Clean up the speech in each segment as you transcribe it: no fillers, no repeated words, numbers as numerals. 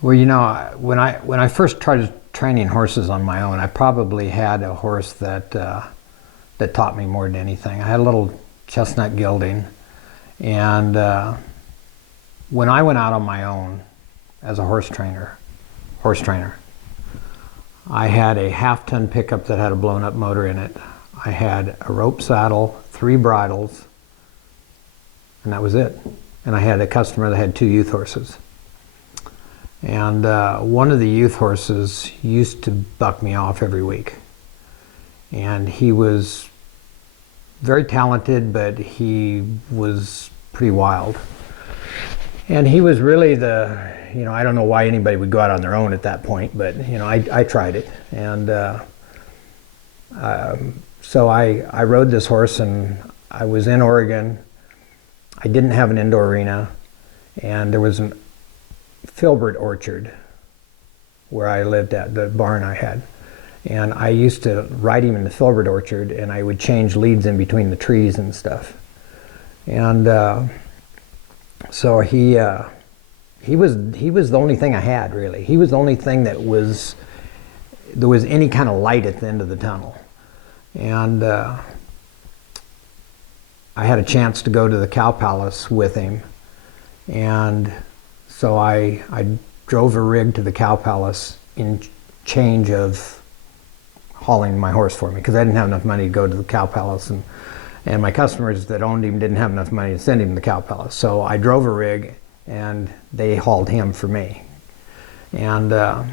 Well, you know, when I first started training horses on my own, I probably had a horse that taught me more than anything. I had a little chestnut gelding, and when I went out on my own as a horse trainer, I had a half-ton pickup that had a blown-up motor in it. I had a rope saddle, 3 bridles, and that was it. And I had a customer that had 2 youth horses. And one of the youth horses used to buck me off every week. And he was very talented, but he was pretty wild. And he was really I don't know why anybody would go out on their own at that point, but I tried it. And so I rode this horse, and I was in Oregon. I didn't have an indoor arena, and there was an filbert orchard where I lived at, the barn I had. And I used to ride him in the filbert orchard, and I would change leads in between the trees and stuff. And so he was the only thing I had, really. He was the only thing there was any kind of light at the end of the tunnel. And I had a chance to go to the Cow Palace with him, and so I drove a rig to the Cow Palace in change of hauling my horse for me, because I didn't have enough money to go to the Cow Palace, and my customers that owned him didn't have enough money to send him to the Cow Palace. So I drove a rig, and they hauled him for me. And I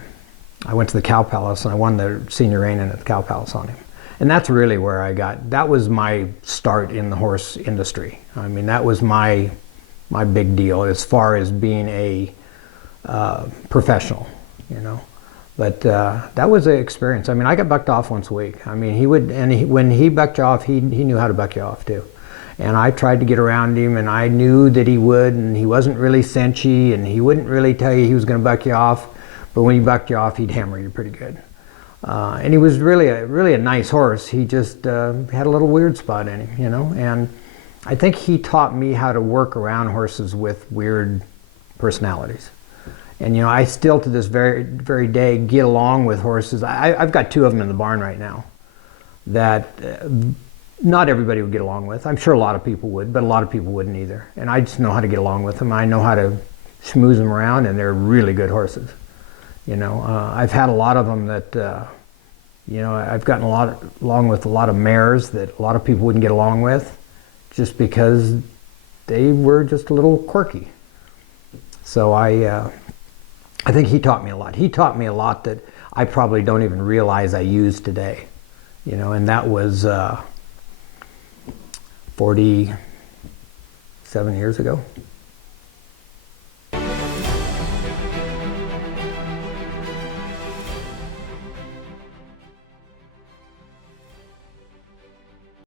went to the Cow Palace, and I won the senior reining at the Cow Palace on him. And that's really where that was my start in the horse industry. I mean, that was my big deal as far as being a professional, But that was an experience. I mean, I got bucked off once a week. I mean, when he bucked you off, he knew how to buck you off too. And I tried to get around him, and I knew that he would, and he wasn't really cinchy, and he wouldn't really tell you he was going to buck you off. But when he bucked you off, he'd hammer you pretty good. And he was really a nice horse. He just had a little weird spot in him, And I think he taught me how to work around horses with weird personalities. And I still to this very, very day get along with horses. I've got 2 of them in the barn right now that not everybody would get along with. I'm sure a lot of people would, but a lot of people wouldn't either. And I just know how to get along with them. I know how to schmooze them around, and they're really good horses. I've had a lot of them that, I've gotten along with a lot of mares that a lot of people wouldn't get along with, just because they were just a little quirky. So I think he taught me a lot. He taught me a lot that I probably don't even realize I use today. And that was 47 years ago.